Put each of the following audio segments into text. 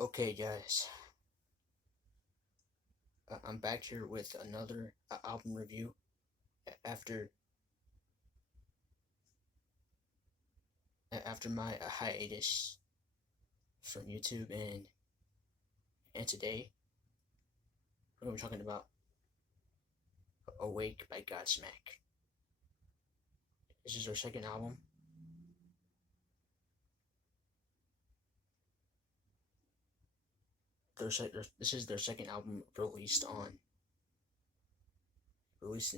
Okay, guys, I'm back here with another album review after after my hiatus from YouTube, and today we're gonna be talking about "Awake" by Godsmack. This is their second album. This is their second album released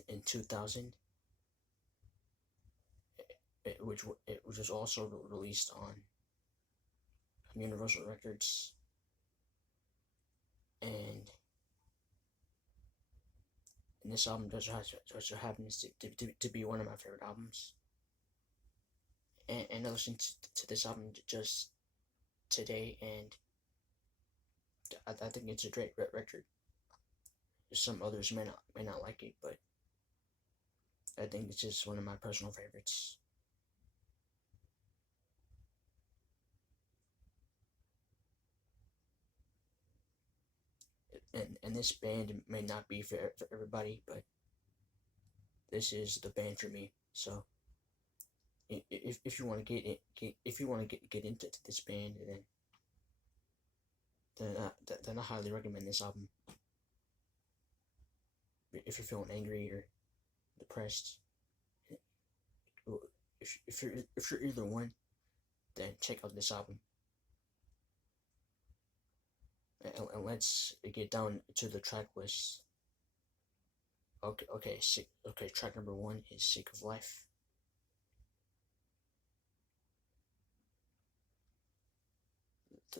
in 2000, which was also released on Universal Records, and this album just happens to be one of my favorite albums. And I listened to this album just today, and I think it's a great record. Some others may not like it, but I think it's just one of my personal favorites. And this band may not be for everybody, but this is the band for me. So if you want to get into this band, then I highly recommend this album. If you're feeling angry or depressed, if you're either one, then check out this album. And let's get down to the track list. Okay. Track number one is "Sick of Life."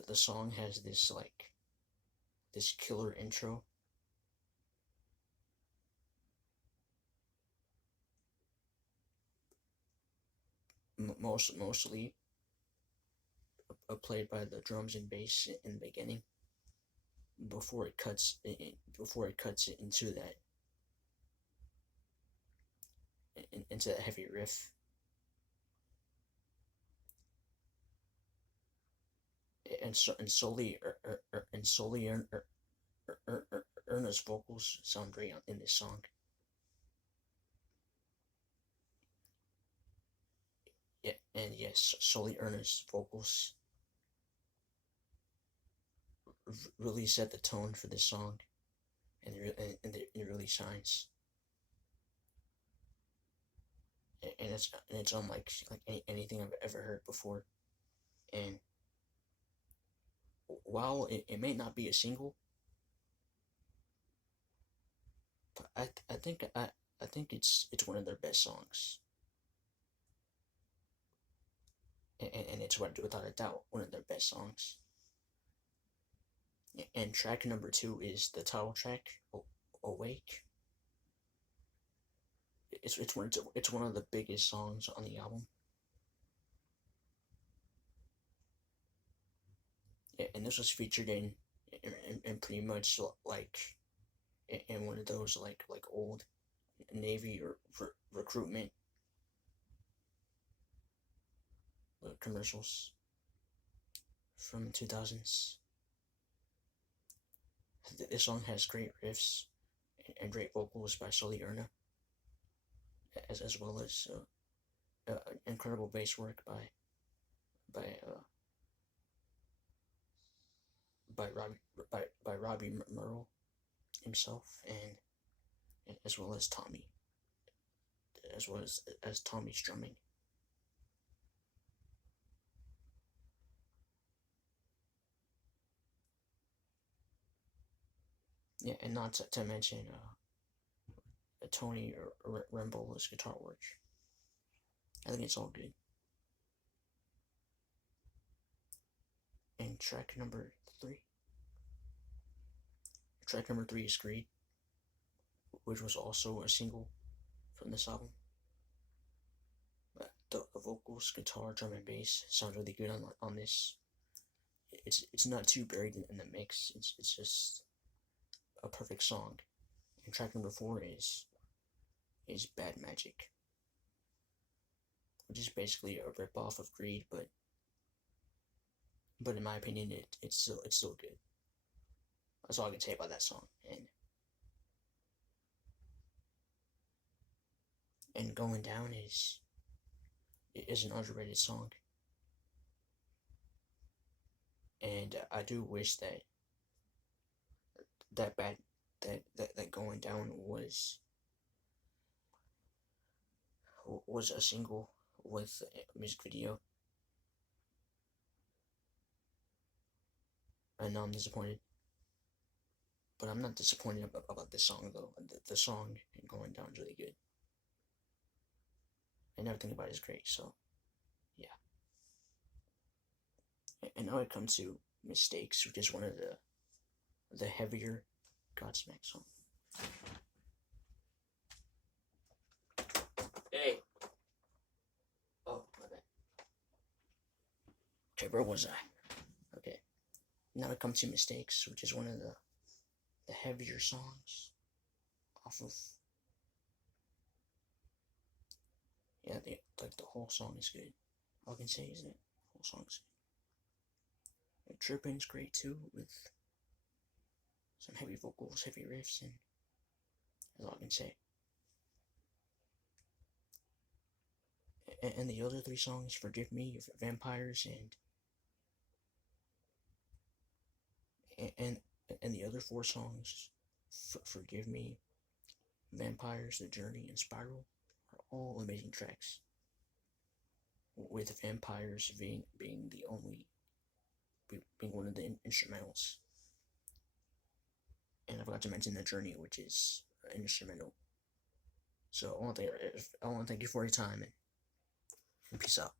The song has this killer intro. Mostly played by the drums and bass in the beginning, before it cuts it into that heavy riff. And solely Erna's vocals sound great in this song. Yeah, and yes, solely Erna's vocals really set the tone for this song, and it really shines. And it's unlike anything I've ever heard before. And while it may not be a single, but I think it's one of their best songs. And it's without a doubt one of their best songs. And track number two is the title track, "Awake." It's one of the biggest songs on the album. And this was featured in pretty much like in one of those like old Navy or recruitment commercials from 2000s. This song has great riffs and great vocals by Sully Erna, as well as incredible bass work by uh, by Robbie Merle himself, and as well as Tommy, as Tommy's drumming. Yeah, and not to mention Tony or Rembola's guitar work. I think it's all good. And track number three is "Greed," which was also a single from this album. But the vocals, guitar, drum, and bass sound really good on this. It's not too buried in the mix. It's just a perfect song. And track number four is "Bad Magic," which is basically a rip off of "Greed," but but in my opinion, it's still good. That's all I can say about that song. And Going Down is an underrated song, and I do wish that bad that Going Down was a single with a music video, and I'm disappointed. But I'm not disappointed about this song though. The song Going Down is really good, and everything about it is great. So yeah. And now I come to Mistakes, which is one of the heavier Godsmack songs. Hey. Oh, my bad. Okay, where was I? Okay. Now I come to Mistakes, which is one of the heavier songs off of. Yeah, the whole song is good. All I can say is that the whole song is good. And Tripping's great too, with some heavy vocals, heavy riffs, and that's all I can say. And the other three songs, Forgive Me, Vampires, and and the other four songs, Forgive Me, Vampires, The Journey, and Spiral, are all amazing tracks. With Vampires being the only being one of the instrumentals, and I forgot to mention The Journey, which is an instrumental. So I want to thank you for your time, and peace out.